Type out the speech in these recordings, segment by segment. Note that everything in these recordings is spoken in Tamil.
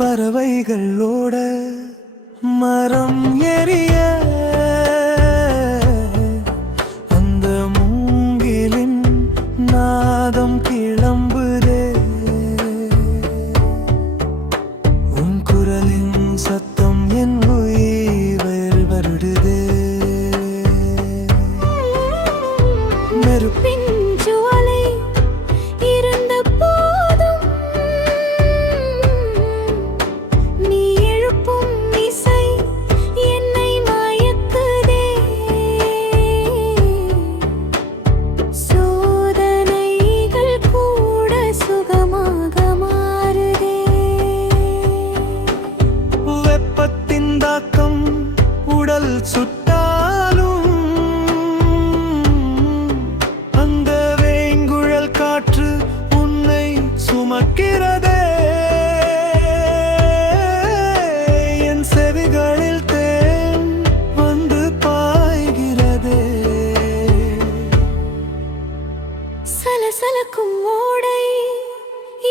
பறவைகளோட மரம் எரிய சுட்டாலும் அந்த வேங்குழல் காற்று உன்னை சுமக்கிறதே. என் செவிகளில் தேன் வந்து பாய்கிறதே. சலசலக்கும் ஓடை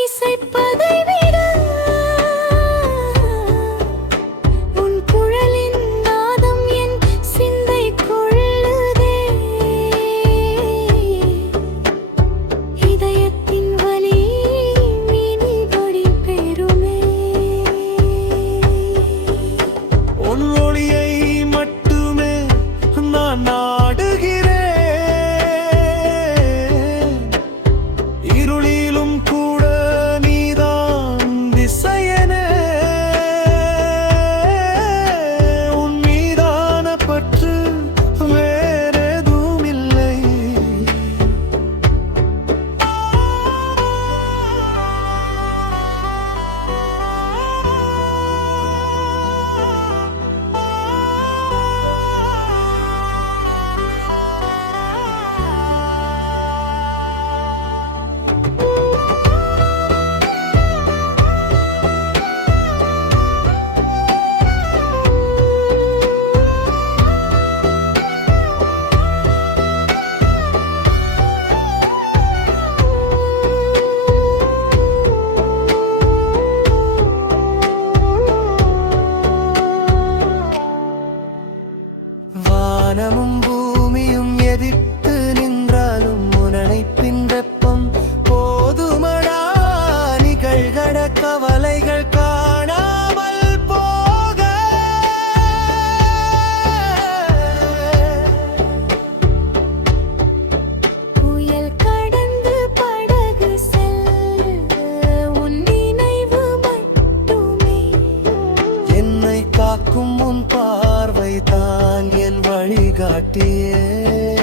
இசைப்பதை விட வானமும் பூமியும் எதிர்த்து நின்றாலும் உனனை பின் வெப்பம். போதுமடா நிகழ்கட கவலைகள் tiếng